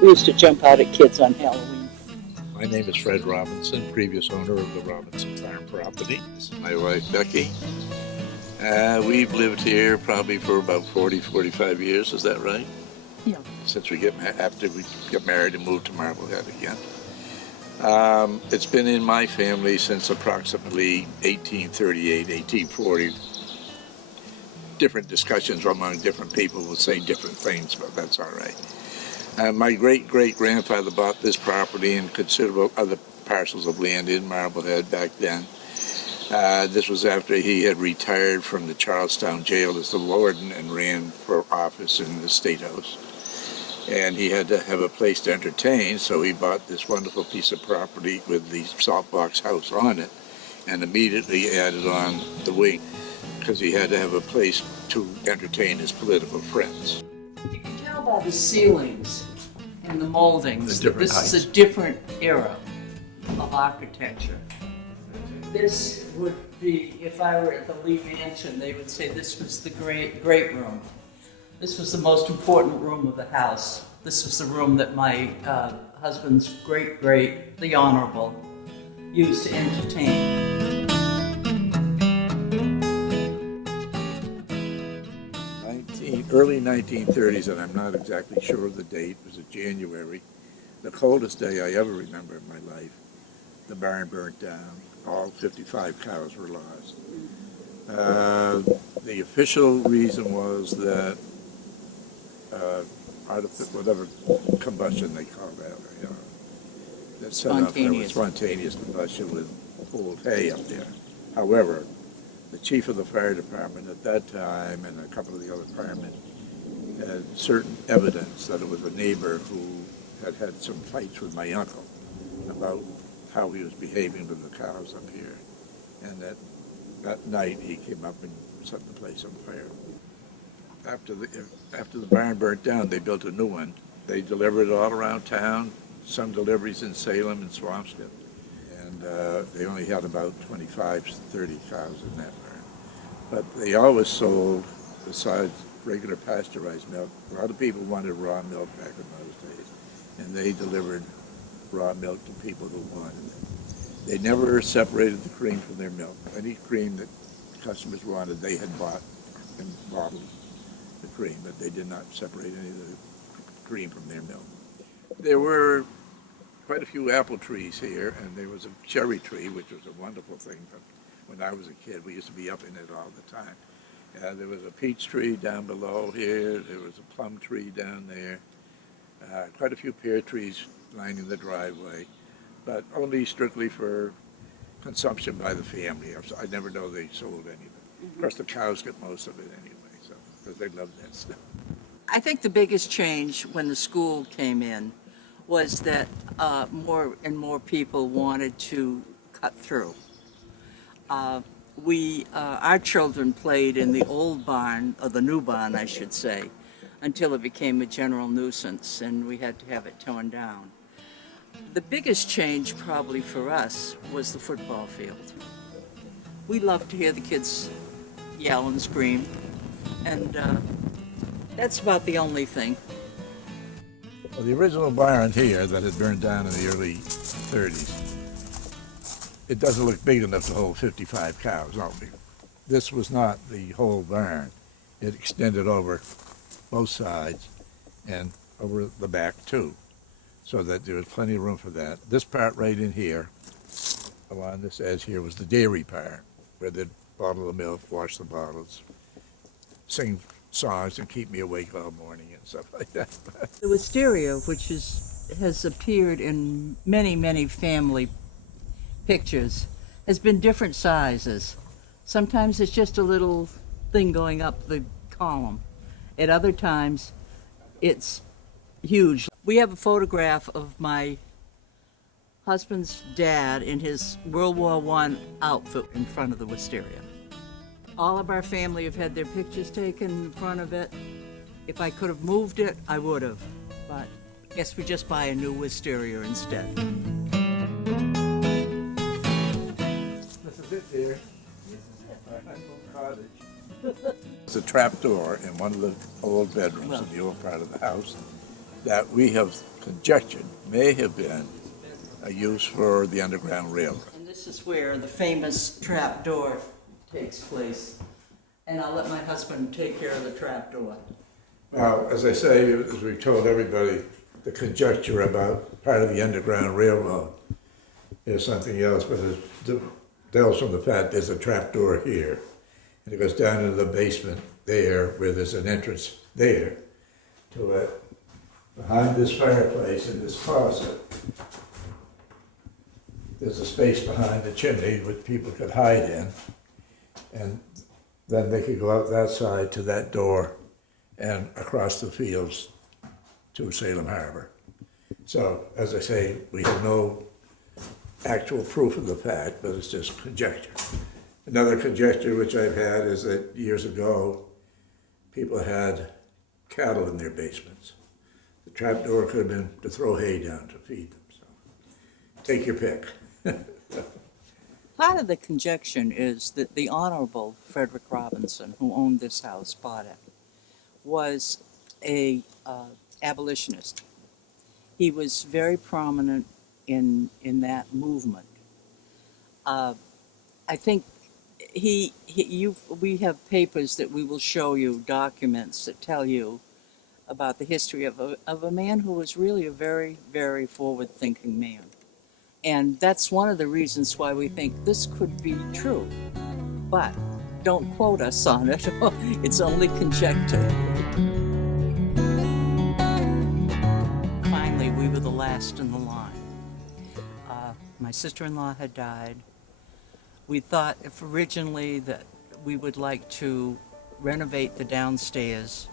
We used to jump out at kids on Halloween. My name is Fred Robinson, previous owner of the Robinson Farm property. This is my wife, Becky. We've lived here probably for about 40, 45 years. Is that right? Yeah. Since after we get married and moved to Marblehead again. It's been in my family since approximately 1838, 1840. Different discussions among different people will say different things, but that's all right. My great-great-grandfather bought this property and considerable other parcels of land in Marblehead back then. This was after he had retired from the Charlestown jail as the warden and ran for office in the State House. And he had to have a place to entertain, so he bought this wonderful piece of property with the salt box house on it and immediately added on the wing because he had to have a place to entertain his political friends. You can tell by the ceilings and the moldings The that different this is heights. a different era of architecture. This would be, if I were at the Lee Mansion, they would say this was the great room. This was the most important room of the house. This was the room that my husband's great, the Honorable, used to entertain. Early 1930s, and I'm not exactly sure of the date, it was in January, the coldest day I ever remember in my life. The barn burnt down. All 55 cows were lost. The official reason was that whatever combustion they call that, that set off spontaneous combustion with old hay up there. However, the chief of the fire department at that time and a couple of the other firemen had certain evidence that it was a neighbor who had had some fights with my uncle about how he was behaving with the cows up here. And that night he came up and set the place on fire. After the barn burnt down, they built a new one. They delivered it all around town, some deliveries in Salem and Swampscott. And they only had about 25, 30 cows in that barn. But they always sold, besides regular pasteurized milk, a lot of people wanted raw milk back in those days. And they delivered raw milk to people who wanted it. They never separated the cream from their milk. Any cream that customers wanted, they had bought and bottled the cream, but they did not separate any of the cream from their milk. There were quite a few apple trees here, and there was a cherry tree, which was a wonderful thing. But when I was a kid, we used to be up in it all the time. There was a peach tree down below here. There was a plum tree down there. Quite a few pear trees lining the driveway, but only strictly for consumption by the family. I never know they sold any of it. Of course, the cows get most of it anyway, so because they love that stuff. I think the biggest change when the school came in was that more and more people wanted to cut through. Our children played in the old barn, or the new barn, I should say, until it became a general nuisance and we had to have it torn down. The biggest change probably for us was the football field. We loved to hear the kids yell and scream, and that's about the only thing. Well, the original barn here that had burned down in the early 30s, it doesn't look big enough to hold 55 cows. No, this was not the whole barn. It extended over both sides and over the back too, so that there was plenty of room for that. This part right in here, along this edge here, was the dairy part, where they'd bottle the milk, wash the bottles, sing songs and keep me awake all morning and stuff like that. The wisteria, which has appeared in many family pictures, has been different sizes. Sometimes it's just a little thing going up the column. At other times, it's huge. We have a photograph of my husband's dad in his World War I outfit in front of the wisteria. All of our family have had their pictures taken in front of it. If I could have moved it, I would have, but I guess we just buy a new wisteria instead. This is it, dear. Our honeymoon cottage. It's a trap door in one of the old bedrooms in the old part of the house. that we have conjectured may have been a use for the Underground Railroad. And this is where the famous trap door takes place. And I'll let my husband take care of the trap door. Now, as I say, as we've told everybody, the conjecture about part of the Underground Railroad is something else, but it delves from the fact there's a trap door here, and it goes down into the basement there, where there's an entrance there to it. Behind this fireplace in this closet, there's a space behind the chimney which people could hide in, and then they could go out that side to that door and across the fields to Salem Harbor. So, as I say, we have no actual proof of the fact, but it's just conjecture. Another conjecture which I've had is that years ago, people had cattle in their basements. The trap door could have been to throw hay down to feed them. So, take your pick. Part of the conjecture is that the Honorable Frederick Robinson, who owned this house, bought it, was a abolitionist. He was very prominent in that movement. I think we have papers that we will show you, documents that tell you about the history of a man who was really a very, very forward-thinking man. And that's one of the reasons why we think this could be true. But don't quote us on it. It's only conjecture. Finally, we were the last in the line. My sister-in-law had died. We thought if originally that we would like to renovate the downstairs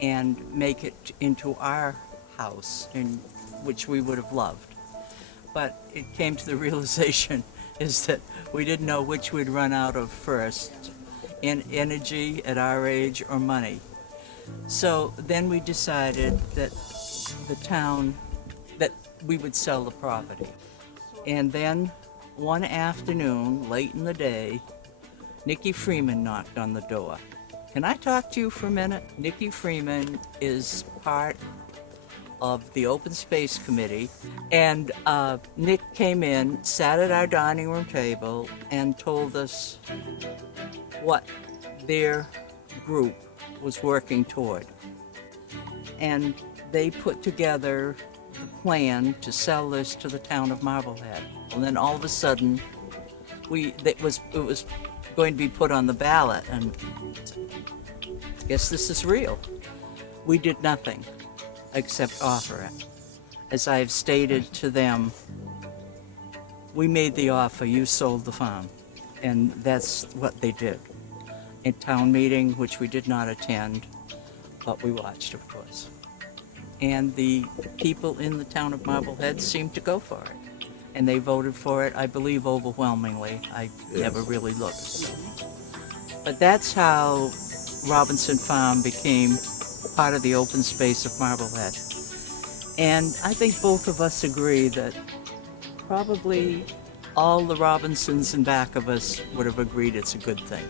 and make it into our house, in which we would have loved. But it came to the realization is that we didn't know which we'd run out of first, in energy at our age or money. So then we decided that that we would sell the property. And then one afternoon, late in the day, Nikki Freeman knocked on the door. Can I talk to you for a minute? Nikki Freeman is part of the Open Space Committee, and Nick came in, sat at our dining room table, and told us what their group was working toward. And they put together the plan to sell this to the town of Marblehead. And then all of a sudden, it was going to be put on the ballot, and I guess this is real. We did nothing except offer it. As I've stated to them, we made the offer, you sold the farm. And that's what they did. A town meeting, which we did not attend, but we watched, of course. And the people in the town of Marblehead seemed to go for it. And they voted for it, I believe, overwhelmingly. I never really looked. So. But that's how Robinson Farm became part of the open space of Marblehead. And I think both of us agree that probably all the Robinsons in back of us would have agreed it's a good thing.